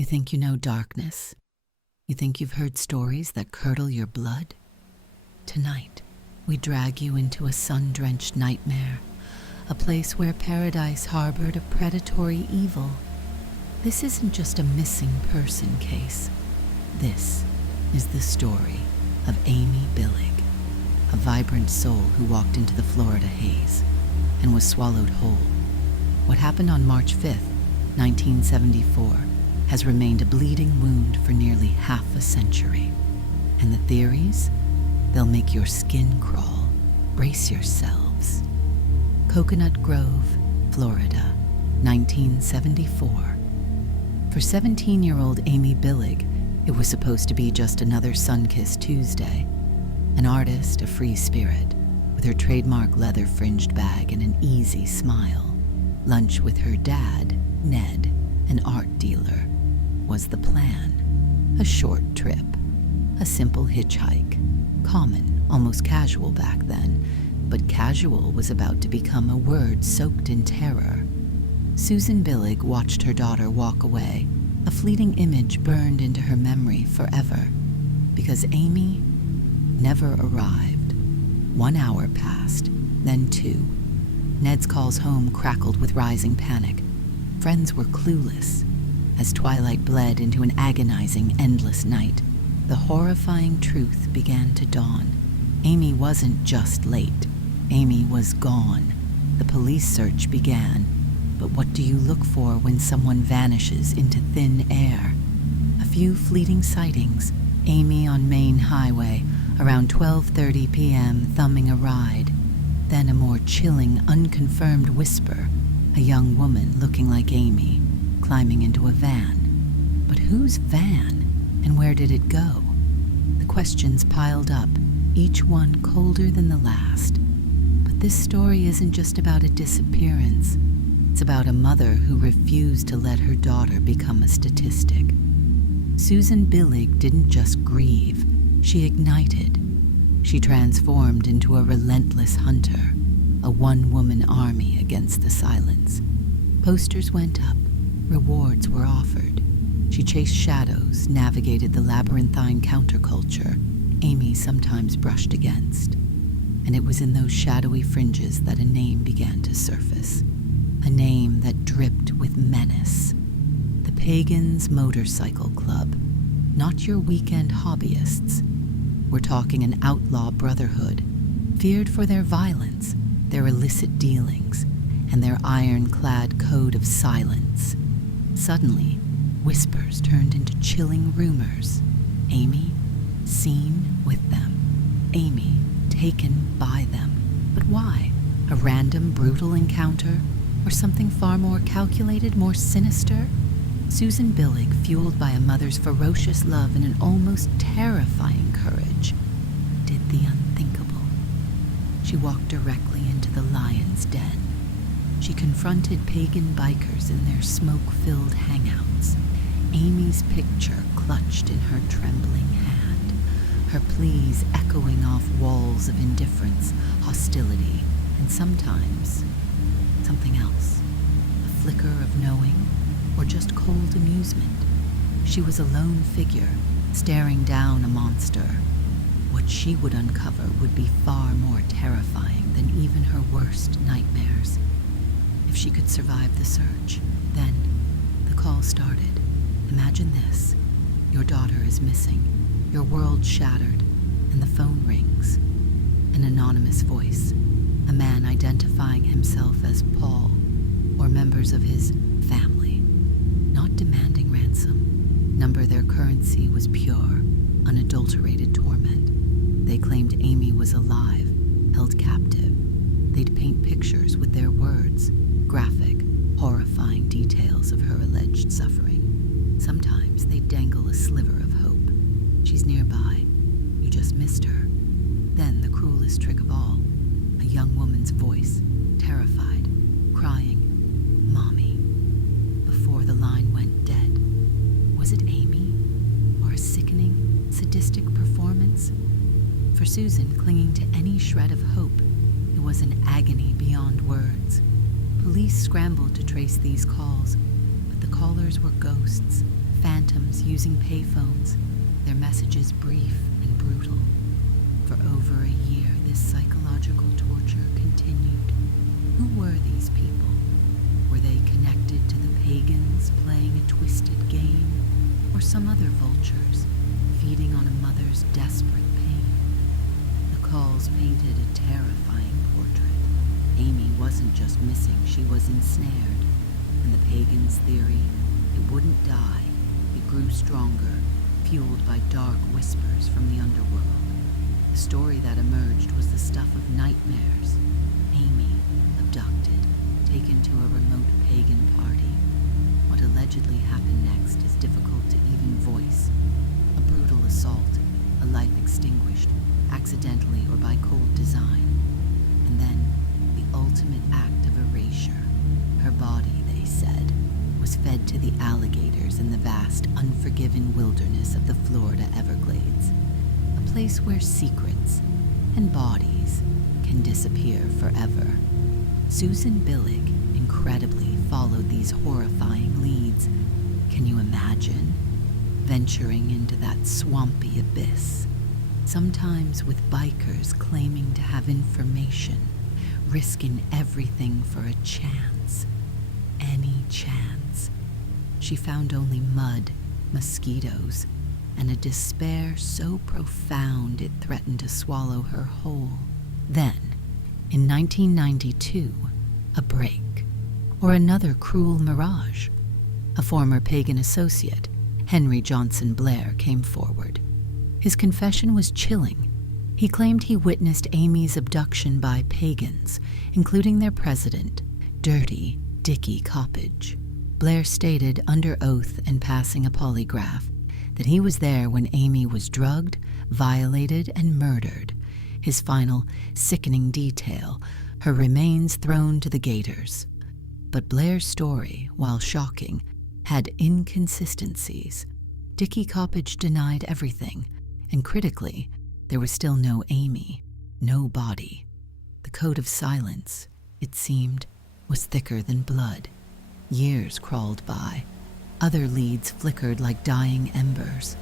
You think you know darkness? You think you've heard stories that curdle your blood? Tonight, we drag you into a sun-drenched nightmare, a place where paradise harbored a predatory evil. This isn't just a missing person case. This is the story of Amy Billig, a vibrant soul who walked into the Florida haze and was swallowed whole. What happened on March 5th, 1974, has remained a bleeding wound for nearly half a century. And the theories? They'll make your skin crawl. Brace yourselves. Coconut Grove, Florida, 1974. For 17-year-old Amy Billig, it was supposed to be just another sun-kissed Tuesday. An artist, a free spirit, with her trademark leather-fringed bag and an easy smile. Lunch with her dad, Ned, an art dealer, was the plan. A short trip, a simple hitchhike. Common, almost casual back then, but casual was about to become a word soaked in terror. Susan Billig watched her daughter walk away. A fleeting image burned into her memory forever, because Amy never arrived. 1 hour passed, then 2. Ned's calls home crackled with rising panic. Friends were clueless. As twilight bled into an agonizing, endless night, the horrifying truth began to dawn. Amy wasn't just late. Amy was gone. The police search began. But what do you look for when someone vanishes into thin air? A few fleeting sightings. Amy on Main Highway, around 12:30 p.m., thumbing a ride. Then a more chilling, unconfirmed whisper. A young woman looking like Amy, climbing into a van. But whose van? And where did it go? The questions piled up, each one colder than the last. But this story isn't just about a disappearance. It's about a mother who refused to let her daughter become a statistic. Susan Billig didn't just grieve, she ignited. She transformed into a relentless hunter, a one-woman army against the silence. Posters went up, rewards were offered. She chased shadows, navigated the labyrinthine counterculture Amy sometimes brushed against. And it was in those shadowy fringes that a name began to surface. A name that dripped with menace. The Pagans Motorcycle Club. Not your weekend hobbyists. We're talking an outlaw brotherhood, feared for their violence, their illicit dealings, and their ironclad code of silence. Suddenly, whispers turned into chilling rumors. Amy, seen with them. Amy, taken by them. But why? A random, brutal encounter? Or something far more calculated, more sinister? Susan Billig, fueled by a mother's ferocious love and an almost terrifying courage, did the unthinkable. She walked directly into the lion's den. She confronted pagan bikers in their smoke-filled hangouts, Amy's picture clutched in her trembling hand, her pleas echoing off walls of indifference, hostility, and sometimes something else, a flicker of knowing, or just cold amusement. She was a lone figure, staring down a monster. What she would uncover would be far more terrifying than even her worst nightmares. If she could survive the search, then the call started. Imagine this. Your daughter is missing, your world shattered, and the phone rings. An anonymous voice, a man identifying himself as Paul, or members of his family, not demanding ransom. Number their currency was pure, unadulterated torment. They claimed Amy was alive, held captive. They'd paint pictures with their words, graphic, horrifying details of her alleged suffering. Sometimes they'd dangle a sliver of hope. She's nearby. You just missed her. Then the cruelest trick of all, a young woman's voice, terrified, crying, "Mommy," before the line went dead. Was it Amy? Or a sickening, sadistic performance? For Susan, clinging to any shred of hope, it was an agony beyond words. Police scrambled to trace these calls, but the callers were ghosts, phantoms using payphones, their messages brief and brutal. For over a year, this psychological torture continued. Who were these people? Were they connected to the pagans playing a twisted game, or some other vultures feeding on a mother's desperate pain? The calls painted a terrifying portrait. Amy wasn't just missing, she was ensnared. And the pagans' theory, it wouldn't die. It grew stronger, fueled by dark whispers from the underworld. The story that emerged was the stuff of nightmares. Amy, abducted, taken to a remote pagan party. What allegedly happened next is difficult to even voice. A brutal assault, a life extinguished, accidentally or by cold design. And then, the ultimate act of erasure. Her body, they said, was fed to the alligators in the vast, unforgiven wilderness of the Florida Everglades. A place where secrets and bodies can disappear forever. Susan Billig incredibly followed these horrifying leads. Can you imagine? Venturing into that swampy abyss, sometimes with bikers claiming to have information, risking everything for a chance. Any chance. She found only mud, mosquitoes, and a despair so profound it threatened to swallow her whole. Then, in 1992, a break, or another cruel mirage. A former pagan associate, Henry Blair, came forward. His confession was chilling. He claimed he witnessed Amy's abduction by pagans, including their president, Dirty Dickie Coppage. Blair stated under oath and passing a polygraph that he was there when Amy was drugged, violated, and murdered. His final, sickening detail, her remains thrown to the gators. But Blair's story, while shocking, had inconsistencies. Dickie Coppage denied everything, and critically, there was still no Amy, no body. The code of silence, it seemed, was thicker than blood. Years crawled by. Other leads flickered like dying embers.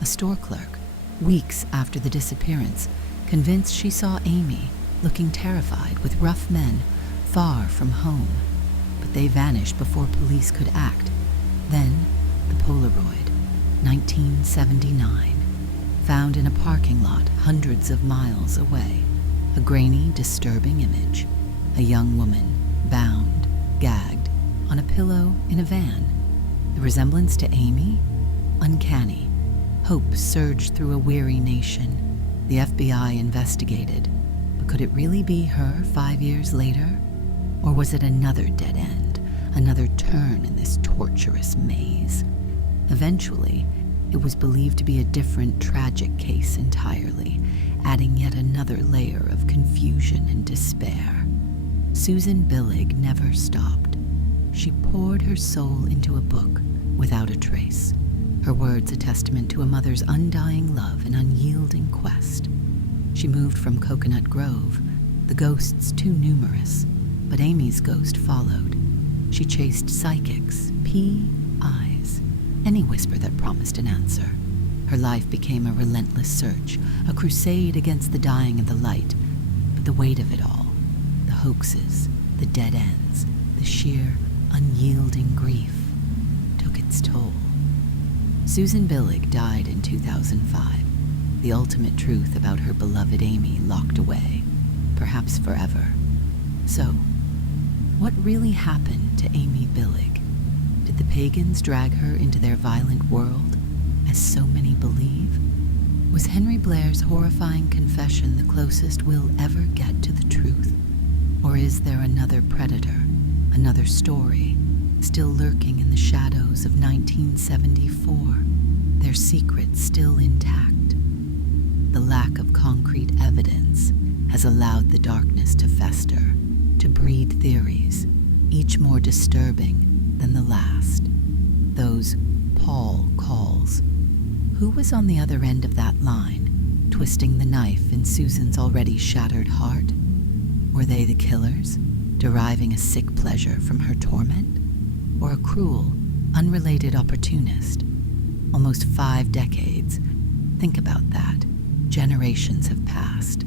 A store clerk, weeks after the disappearance, convinced she saw Amy, looking terrified with rough men, far from home. But they vanished before police could act. Then, the Polaroid, 1979, found in a parking lot hundreds of miles away. A grainy, disturbing image. A young woman, bound, gagged, on a pillow in a van. The resemblance to Amy? Uncanny. Hope surged through a weary nation. The FBI investigated. But could it really be her 5 years later? Or was it another dead end, another turn in this torturous maze? Eventually, it was believed to be a different tragic case entirely, adding yet another layer of confusion and despair. Susan Billig never stopped. She poured her soul into a book without a trace, her words a testament to a mother's undying love and unyielding quest. She moved from Coconut Grove, the ghosts too numerous, but Amy's ghost followed. She chased psychics, PIs, any whisper that promised an answer. Her life became a relentless search, a crusade against the dying of the light. But the weight of it all, the hoaxes, the dead ends, the sheer, unyielding grief, took its toll. Susan Billig died in 2005, the ultimate truth about her beloved Amy locked away, perhaps forever. So, what really happened to Amy Billig? Did the pagans drag her into their violent world, as so many believe? Was Henry Blair's horrifying confession the closest we'll ever get to the truth? Or is there another predator, another story, still lurking in the shadows of 1974, their secret still intact? The lack of concrete evidence has allowed the darkness to fester, to breed theories, each more disturbing than the last. Those Paul calls. Who was on the other end of that line, twisting the knife in Susan's already shattered heart? Were they the killers, deriving a sick pleasure from her torment? Or a cruel, unrelated opportunist? Almost 5 decades. Think about that. Generations have passed.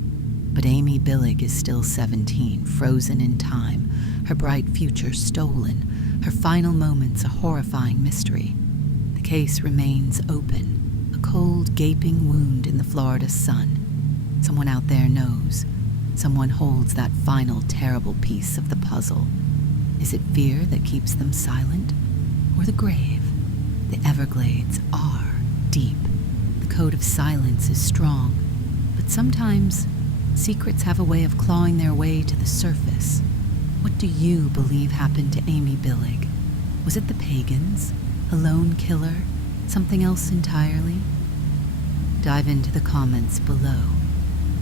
But Amy Billig is still 17, frozen in time, her bright future stolen, her final moments a horrifying mystery. The case remains open, a cold, gaping wound in the Florida sun. Someone out there knows. Someone holds that final terrible piece of the puzzle. Is it fear that keeps them silent? Or the grave? The Everglades are deep. The code of silence is strong. But sometimes, secrets have a way of clawing their way to the surface. What do you believe happened to Amy Billig? Was it the Pagans? A lone killer? Something else entirely? Dive into the comments below.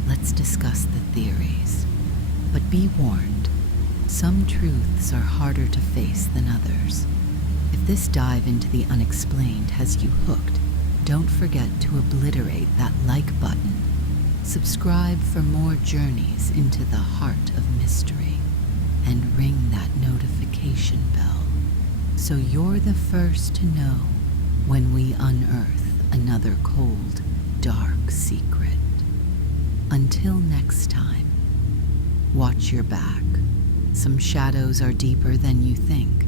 Let's discuss the theories. But be warned, some truths are harder to face than others. If this dive into the unexplained has you hooked, don't forget to obliterate that like button. Subscribe for more journeys into the heart of mystery, and ring that notification bell so you're the first to know when we unearth another cold, dark secret. Until next time, watch your back. Some shadows are deeper than you think.